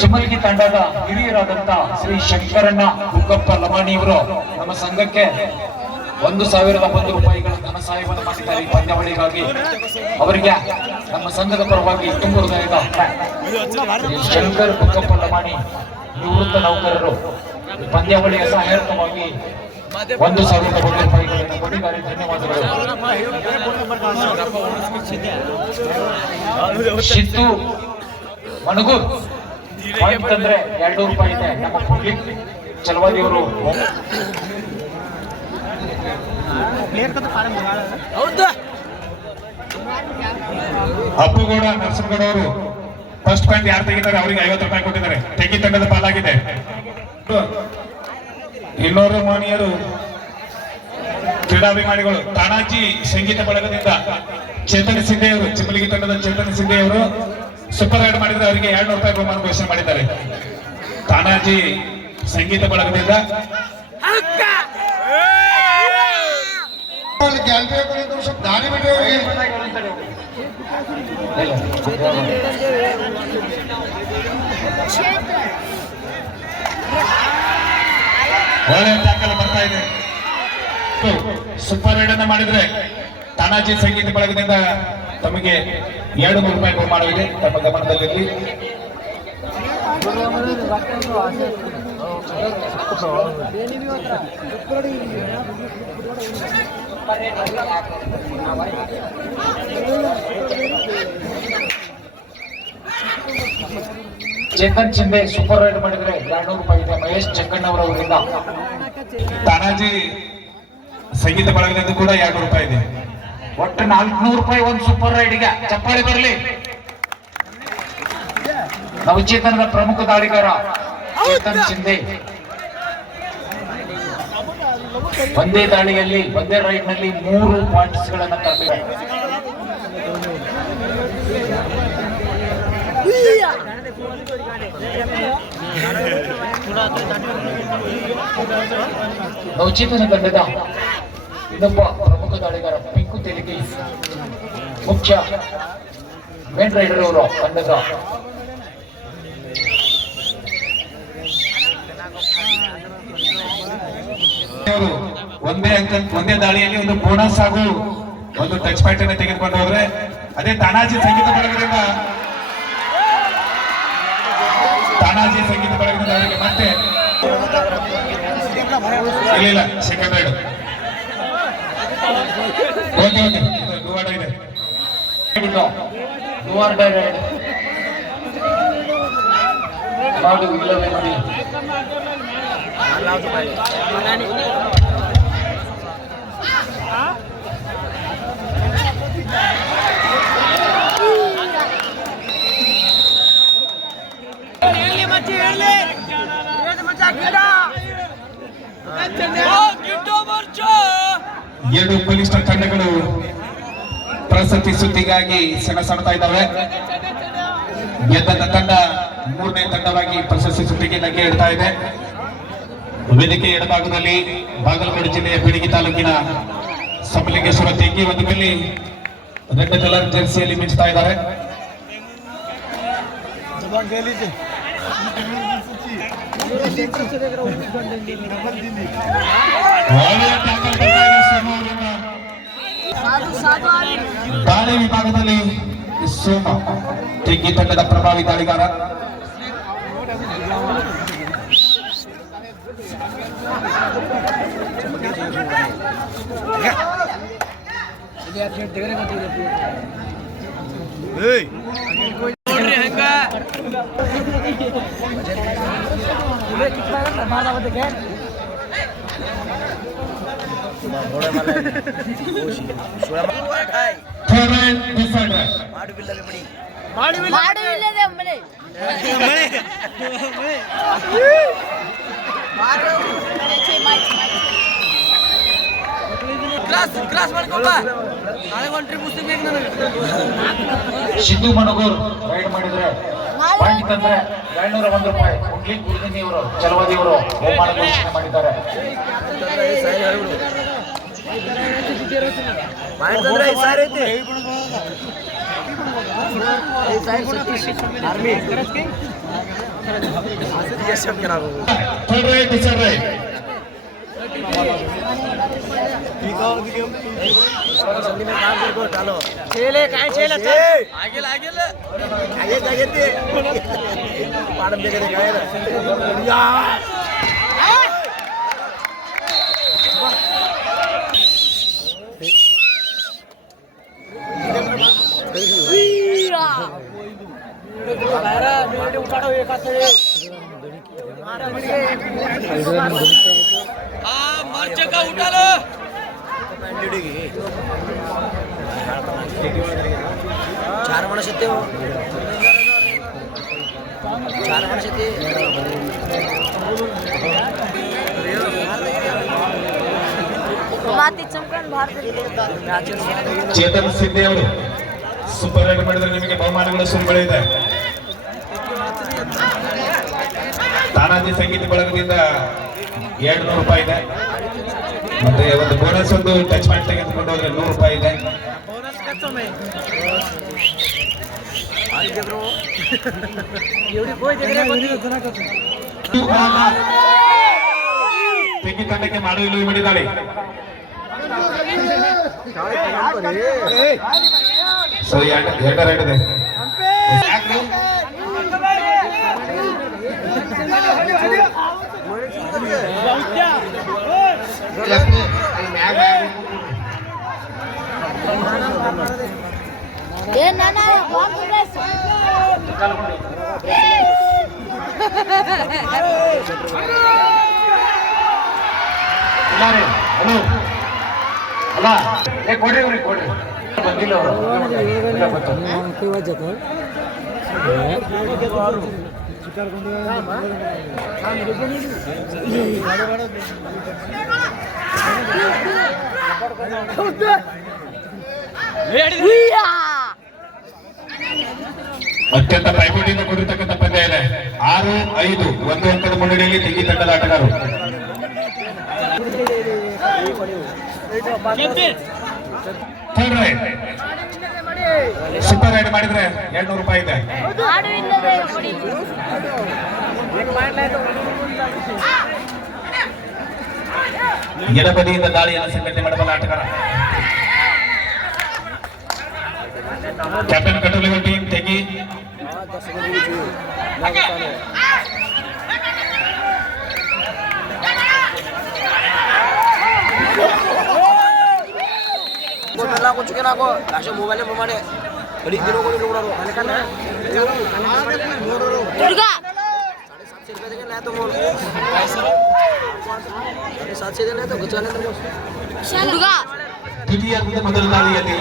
ಚಿಮ್ಮಲ್ಗಿ ತಂಡದ ಹಿರಿಯರಾದಂತ ಶ್ರೀ ಶಂಕರಣ್ಣ ಬುಕ್ಕಪ್ಪ ಲಮಾಣಿಯವರು ನಮ್ಮ ಸಂಘಕ್ಕೆ 1,001 ರೂಪಾಯಿಗಳ ಧನ ಸಹಾಯವನ್ನು ಮಾಡಿದ್ದಾರೆ. ಈ ಪಂದ್ಯಾವಳಿಗಾಗಿ ಅವರಿಗೆ ನಮ್ಮ ಸಂಘದ ಪರವಾಗಿ ತುಂಬ ಹೃದಯದ ಶಂಕರ್ ಬುಕ್ಕಪ್ಪ ಲಮಾಣಿ ನಿವೃತ್ತ ನೌಕರರು ಪಂದ್ಯಾವಳಿಯ ಸಹಾಯಕವಾಗಿ 1,001 ರೂಪಾಯಿಗಳನ್ನು ಕೊಟ್ಟಿದ್ದಾರೆ. ಧನ್ಯವಾದಗಳು. ಶಿದ್ದು ಮಣಗೂರ್ ಪಾಯಿಂಟ್ ಅಂದ್ರೆ 200 ರೂಪಾಯಿ ಇದೆ. ನಮ್ಮ ಪುಡ್ಲಿಕ್ ಚಲವಾದಿಯವರು ಅಪ್ಪುಗೌಡ ನರಸಿಂಹಗೌಡ ಅವರು ಫಸ್ಟ್ ಪಾಯಿಂಟ್ ಯಾರು ತೆಗಿತಾರೆ ಅವರಿಗೆ 50 ರೂಪಾಯಿ ಕೊಟ್ಟಿದ್ದಾರೆ. ತೆಗಿ ತಂಡದ ಪಾಲಾಗಿದೆ. ಇನ್ನೋರು ಮಾನಿಯರು ಕ್ರೀಡಾಭಿಮಾನಿಗಳು ತಾನಾಜಿ ಸಂಗೀತ ಬಳಗದಿಂದ ಚೇತನ್ ಸಿಂಧೆ ಅವರು, ಚಿಮ್ಮಲಿಗಿ ತಂಡದ ಚೇತನ್ ಸಿಂಧೆ ಅವರು ಸೂಪರ್ ರೈಡ್ ಮಾಡಿದ್ರೆ ಅವರಿಗೆ 200 ರೂಪಾಯಿ ಬಹುಮಾನ ಘೋಷಣೆ ಮಾಡಿದ್ದಾರೆ. ತಾನಾಜಿ ಸಂಗೀತ ಬಳಗದಿಂದ ಒಳ್ಳೆಯ ಟ್ಯಾಕಲ್ ಬರ್ತಾ ಇದೆ. ಸೂಪರ್ ರೈಡ್ ಅನ್ನ ಮಾಡಿದ್ರೆ ತಾನಾಜಿ ಸಂಗೀತ ಬಳಗದಿಂದ ತಮಗೆ 200 ರೂಪಾಯಿ ಬಹುಮಾನವಿದೆ. ತಮ್ಮ ಗಮನದಲ್ಲಿರಲಿ. ಚೇತನ್ ಚಿಂದೆ ಸೂಪರ್ ರೈಡ್ ಮಾಡಿದ್ರೆ 200 ರೂಪಾಯಿ ಇದೆ. ಮಹೇಶ್ ಚೆಕ್ಕಣ್ಣವರ ಊರಿಂದ ತಾನಾಜಿ ಸಂಗೀತ ಬಳಗದಿಂದ ಕೂಡ 200 ರೂಪಾಯಿ ಇದೆ. ಒಟ್ಟು 400 ರೂಪಾಯಿ ಒಂದು ಸೂಪರ್ ರೈಡ್ಗೆ. ಚಪ್ಪಾಳಿ ಬರಲಿ. ನವಚೇತನದ ಪ್ರಮುಖ ದಾಳಿಗಾರ ಚೇತನ್ ಚಿಂದೆ ಒಂದೇ ದಾಳಿಯಲ್ಲಿ ಒಂದೇ ರೈಡ್ ನಲ್ಲಿ 3 ಪಾಯಿಂಟ್ಸ್ ಗಳನ್ನ ತಪ್ಪಿದ್ದಾರೆ. ನವಚೇತನ ತಂಡದ ಇನ್ನೊಬ್ಬ ಪ್ರಮುಖ ದಾಳಿಗಾರ ಪಿಂಕು ತೆಲುಗಿ ಮುಖ್ಯ ಮೇನ್ ರೈಡರ್ ಅವರು ತಂಡದ ಒಂದೇ ದಾಳಿಯಲ್ಲಿ ಒಂದು ಬೋನಸ್ ಹಾಗೂ ಒಂದು ಟಚ್ ಪಾಯಿಂಟ್ ಅನ್ನು ತೆಗೆದುಕೊಂಡು ಹೋದ್ರೆ ಅದೇ ತಾನಾಜಿ ಸಂಗೀತ ಬಳಗದಿಂದ ಅವರಿಗೆ ಮತ್ತೆ ಇಲ್ಲ ಸೆಕೆಂಡ್ ರೈಡ್. ಓಕೆ ಓಕೆ ಡುವಾಡ ಇದೆ. ಡುವಾಡ ರೈಡ್ ಮಾಡು ಇಲ್ಲವೇ ಮಾಡಿ. ಎರಡು ಬಲಿಷ್ಠ ತಂಡಗಳು ಪ್ರಶಸ್ತಿ ಸುದ್ದಿಗಾಗಿ ಸೆಣಸಾಡ್ತಾ ಇದ್ದಾವೆ. ಗೆದ್ದ ತಂಡ 3ನೇ ತಂಡವಾಗಿ ಪ್ರಶಸ್ತಿ ಸುದ್ದಿಗೆ ಲಗ್ಗೆ ಇಡ್ತಾ ಇದೆ. ವೇದಿಕೆ ಎಡಭಾಗದಲ್ಲಿ ಬಾಗಲಕೋಟೆ ಜಿಲ್ಲೆಯ ಬಿಡಗಿ ತಾಲೂಕಿನ ಸಮಲಿಂಗೇಶ್ವರ ತೆಂಗಿ ಒಂದು ಕಲ್ಲಿ ರೆಡ್ ಕಲರ್ ಜೆರ್ಸಿಯಲ್ಲಿ ಮಿಂಚ್ತಾ ಇದ್ದಾರೆ. ದಾಳಿ ವಿಭಾಗದಲ್ಲಿ ಸೋಮ ತೆಂಗಿ ತಂಡದ ಪ್ರಭಾವಿ ದಾಳಿಗಾರ. ಸಿದ್ದು ಮಣಗೂರ್ ರೈಡ್ ಮಾಡಿದ್ರೆ ಪಾಯಿಂಟ್ ಅಂದ್ರೆ 201 ರೂಪಾಯಿ. ಉಡ್ಲಿ ಗುರುದಿನಿಯವರು ಚಲವಾದಿಯವರು ಬಹುಮಾನ ಘೋಷಣೆ ಮಾಡಿದ್ದಾರೆ. ಮಾಡಿದ್ರೆ 5,000 ಐತಿ. 5,000 army Third right, third right. संधी में काम कर को डालो छेले काय छेले आगे आगे आगे आगे ते पाडम देके काय यार बारा मिनिट उठाडो एक हात रे मारचे का उठालो चार माणस येते हो 4 माणस येते ಮಾತಿ ಚಂಪನ್ ಭಾರತ ಚೇತನ್ ಸಿದ್ದಿ ಅವರು ಸೂಪರ್ ರೈಡ್ ಮಾಡಿದ್ರೆ ನಿಮಗೆ ಬಹುಮಾನಗಳು ಸುರಿಮಳೆ ಇದೆ. ತಾನಾಜಿ ಸಂಗೀತ ಬಳಗದಿಂದ 200 ರೂಪಾಯಿ ಇದೆ. ಮತ್ತೆ ಒಂದು ಬೋನಸ್ ಒಂದು ಟಚ್ ಮಾಡಿ ತೆಗೆದುಕೊಂಡು ಹೋದ್ರೆ 100 ರೂಪಾಯಿ ಇದೆ. ತೆಗಿ ತಂಡಕ್ಕೆ ಮಾಡು ಇಲ್ಲೂ ಮಾಡಿದ್ದಾಳೆ. ಸರಿ ಎರಡ ರೈಡ್ ಇದೆ. ಏ ನಾನಾ ಹಲೋ ಅಲ್ಲ ಕೊಡ್ರಿ ಇವ್ರಿಗೆ ಕೊಡ್ರಿ ಬಂದಿಲ್ಲ ಅತ್ಯಂತ ಪೈಪೋಟಿಯಿಂದ ಕೂಡಿರ್ತಕ್ಕಂಥ ಪಂದ್ಯ ಇದೆ. 6-5 ಒಂದು ಅಂಕದ ಮುನ್ನಡೆಯಲ್ಲಿ ತೆಗಿ ತಂಡದ ಆಟಗಾರರು. ಥರ್ಡ್ ರೈಡ್ ಸೂಪರ್ ರೈಡ್ ಮಾಡಿದ್ರೆ 200 ರೂಪಾಯಿ ಇದೆ. ಆಡು ಇಲ್ಲದೆ ಕೊಡಿ ಎಡಬದಿಯಿಂದ ದಾಳಿಯನ್ನು ಸಂಘಟನೆ ಮಾಡಬಲ್ಲ ಆಟಗಾರ ಕ್ಯಾಪ್ಟನ್ ಕಂಟ್ರೋಲ್ ಟೀಮ್ ತೆಗಿ. कुछ के ना को लाशो मोबाइल में मारे बड़ी दिनों को लोग ದುರ್ಗಾ 750 रुपए देके लाया तो मोल 750 देना तो गुचा ले ದುರ್ಗಾ ದ್ವಿತೀಯ ಮೊದಲ ದಾಳಿಯಲ್ಲಿ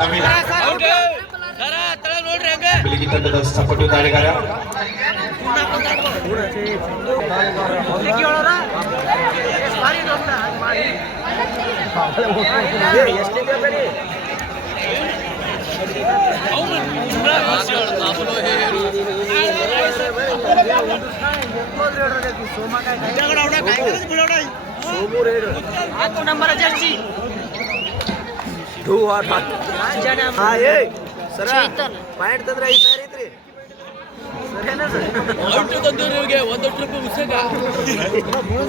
ನವೀನ ಬೆಳಗಿ ತಂಡದ ಸಪೋರ್ಟಿವ್ ದಾಳಿಗಾರ ಪಾಯಿಂಟ್ ತಂದ್ರೆ 5,000 ಐತ್ರಿ.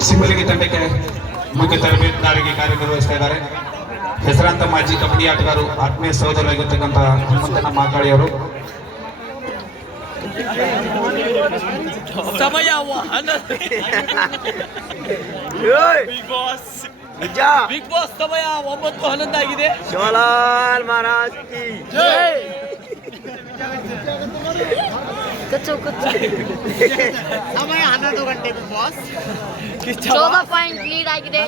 ಸಿಂಬಲಿಗೆ ತಂಡಕ್ಕೆ ಮುಖ್ಯ ತರಬೇತುದಾರರಿಗೆ ಕಾರ್ಯನಿರ್ವಹಿಸ್ತಾ ಇದ್ದಾರೆ ಹೆಸರಾಂತ ಮಾಜಿ ಕಬಡ್ಡಿ ಆಟಗಾರರು ಆತ್ಮೀಯ ಸಹೋದರರಾಗಿರ್ತಕ್ಕಂಥ ಹನುಮಂತನ ಮಾಕಾಳಿಯವರು. ಸಮಯ ಬಿಗ್ ಬಾಸ್ ಸಮಯ 9:11 ಆಗಿದೆ. ಶಿವಲಾಲ್ ಮಹಾರಾಜ್ ಕಿ ಜೈ. ಕಚ್ಚು ಸಮಯ 11 ಗಂಟೆ ಬಿಗ್ ಬಾಸ್ 14 ಪಾಯಿಂಟ್ ಲೀಡ್ ಆಗಿದೆ.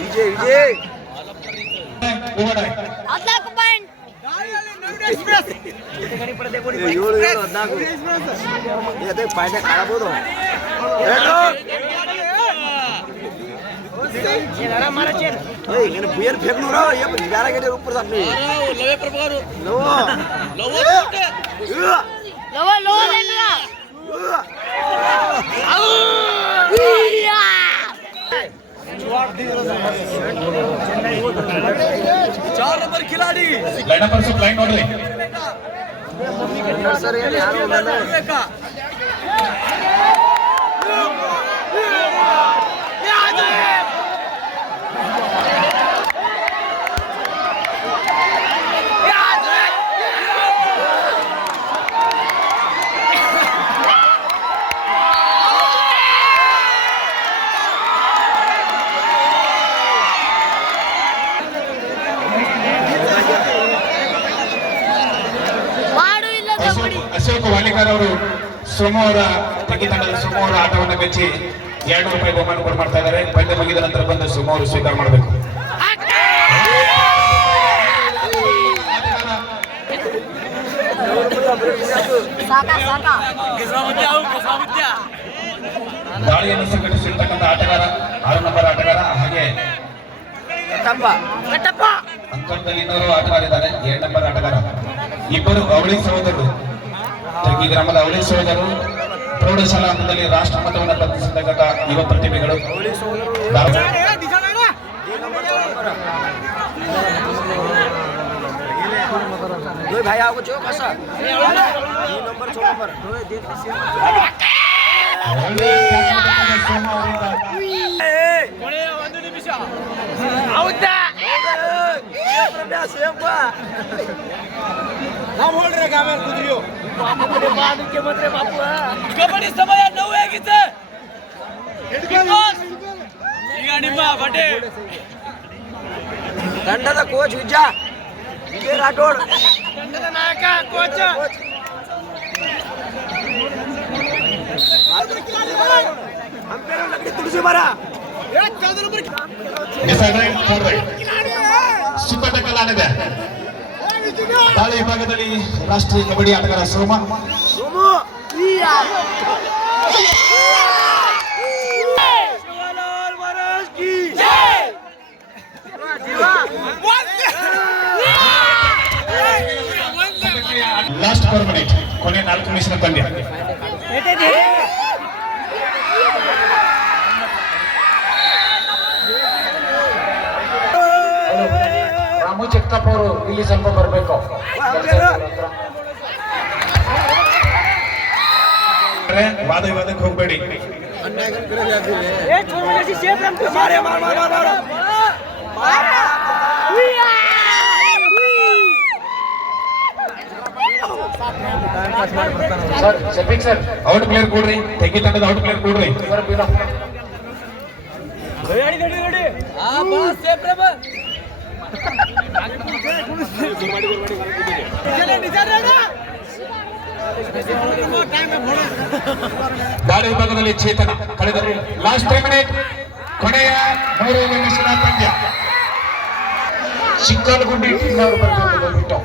ವಿಜಯ್ ವಿಜಯ್ 14 ಪಾಯಿಂಟ್ 7-14 ಪಾಯಿಂಟ್ ಕಾಣಬಹುದು. भुयर फेंकनु र ये 11 गेट ऊपर सामने लवे प्रभार लो लो लो लो लेना चार नंबर खिलाड़ी ಲೈನ್ ನಂಬರ್ ಸ್ವಲ್ಪ ಲೈನ್ ನೋಡ್ರಿ. ಮಾಡು ಇಲ್ಲ ಕಬಡ್ಡಿ. ಅಶೋಕ್ ವಾಲಿಕಾರ್ ಅವರು ಸೋಮವಾರ ತಂಗಿ ತಂಡದ ಸೋಮವಾರ ಆಟವನ್ನು ಮೆಚ್ಚಿ 200 ರೂಪಾಯಿ ಬಹುಮಾನ ಕೊಟ್ಟು ಮಾಡ್ತಾ ಇದ್ದಾರೆ. ಪಂದ್ಯ ಮುಗಿದ ನಂತರ ಬಂದು ಸೋಮವಾರ ಸ್ವೀಕಾರ ಮಾಡಬೇಕು. ಸಾಕ ಸಾಕ. ದಾಳಿಯನ್ನು ಸಂಘಟಿಸಿರ್ತಕ್ಕಂಥ ಆಟಗಾರ 6 ನಂಬರ್ ಆಟಗಾರ, ಹಾಗೆ ಅಂಕಣದಲ್ಲಿ ಇನ್ನೋರು ಆಟಗಾರ ಇದ್ದಾರೆ 2 ನಂಬರ್ ಆಟಗಾರ. ಇಬ್ಬರು ಅವಳಿ ಸಹೋದರರು, ತಂಗಿ ಗ್ರಾಮದ ಅವಳಿ ಸಹೋದರರು ಪ್ರೌಢಶಾಲಾ ಹಂತದಲ್ಲಿ ರಾಷ್ಟ್ರ ಮಟ್ಟವನ್ನು ಪ್ರದರ್ಶಿಸತಕ್ಕಂಥ ಯುವ ಪ್ರತಿಭೆಗಳು. दो भाई आपको जो कैसा 2 नंबर 6 नंबर ಒಂದು ನಿಮಿಷ ಹೌದಾ ನಾವು ಹೊಳ್ರೆ ಆಮೇಲೆ ಕುದ್ರಿಯೋ ಬಾದಕ್ಕೆ ಬಂದ್ರೆ ಬಾಪು ಕಬಡ್ಡಿ ಸಮಯ 9 ಆಗಿದೆ ಈಗ ನಿಮ್ಮ ಬಟ್ಟೆ ತಂಡದ ಕೋಚ್ ವಿಜಯ ವಿಜಯ ರಾಠೋಡ್ ತಂಡದ ನಾಯಕ ಕೋಚ್ ಅಂಪೇರ್ ಲಗಡಿ ತುಳಸಿ ಮರ ಸೂಪರ್ ಟಕ್ಕಲ್ ಆಡಿದೆ. ದಾಳಿ ವಿಭಾಗದಲ್ಲಿ ರಾಷ್ಟ್ರೀಯ ಕಬಡ್ಡಿ ಆಟಗಾರ ಸೋಮ. ಲಾಸ್ಟ್ 4 ಮಿನಿಟ್, ಕೊನೆ 4 ನಿಮಿಷದ ಪಂದ್ಯ. ರಾಮು ಚಿಕ್ಕಪ್ಪ ಅವರು ಇಲ್ಲಿ ಸ್ವಲ್ಪ ಬರಬೇಕು. ವಾದ ವಿವಾದಕ್ಕೆ ಹೋಗ್ಬೇಡಿ. Sir Shafiq sir out player ಕೂಡ್ರಿ, ತೆಗಿ ತಂಡದ ಔಟ್ ಪ್ಲೇಯರ್ ಕೂಡ್ರಿ. ದಾಳಿ ವಿಭಾಗದಲ್ಲಿ ಚೇತನ ಕಳೆದ ಲಾಸ್ಟ್ 5 ಮಿನಿಟ್, ಕೊನೆಯ 3 ನಿಮಿಷದ ಪಂದ್ಯ. ಚಿಕ್ಕಲಗುಂಡಿ ಟೀಮ್ ಅವರು ಬರಬೇಕು.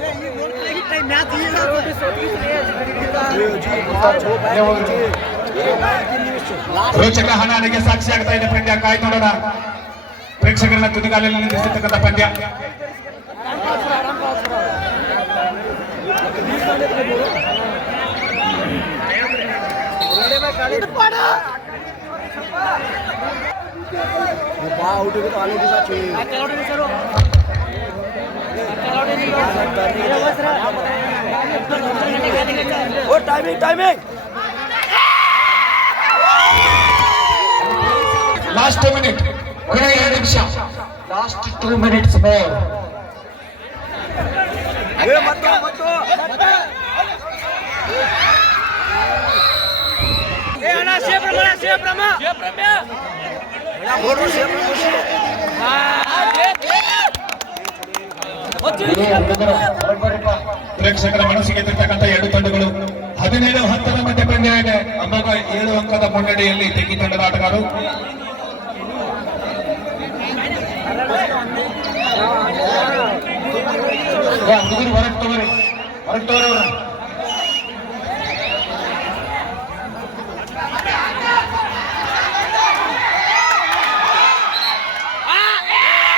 ರೋಚಕ ಹಣಾಣಿಗೆ ಸಾಕ್ಷಿ ಆಗ್ತಾ ಇದೆ ಪಂದ್ಯ. ಕಾಯ್ದು ನೋಡೋಣ. ಪ್ರೇಕ್ಷಕರನ್ನ ತುದಿಗಾಲಲ್ಲಿ ನಿಲ್ಲಿಸತಕ್ಕಂಥ ಪಂದ್ಯ. टाइमिंग ಲಾಸ್ಟ್ 2 ಮಿನಿಟ್, ಕೊನೆಯ 2 ನಿಮಿಷ. Last 2 minutes more. ಪ್ರೇಕ್ಷಕರ ಮನಸ್ಸಿಗೆ ಎತ್ತಿರ್ತಕ್ಕಂಥ 2 ತಂಡಗಳು 17-10 ಮಧ್ಯ ಪಂದ್ಯ ಇದೆ. ಅಮೋಘ 7 ಅಂಕದ ಮುನ್ನಡೆಯಲ್ಲಿ ತೆಗಿ ತಂಡದ ಆಟಗಾರರು. ಹೊರಗೆ ತಗೋರಿ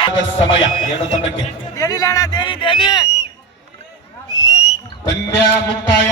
ಅವ್ರ ಸಮಯ 2 ತಂಡಕ್ಕೆ. ಪಂದ್ಯ ಮುಕ್ತಾಯ.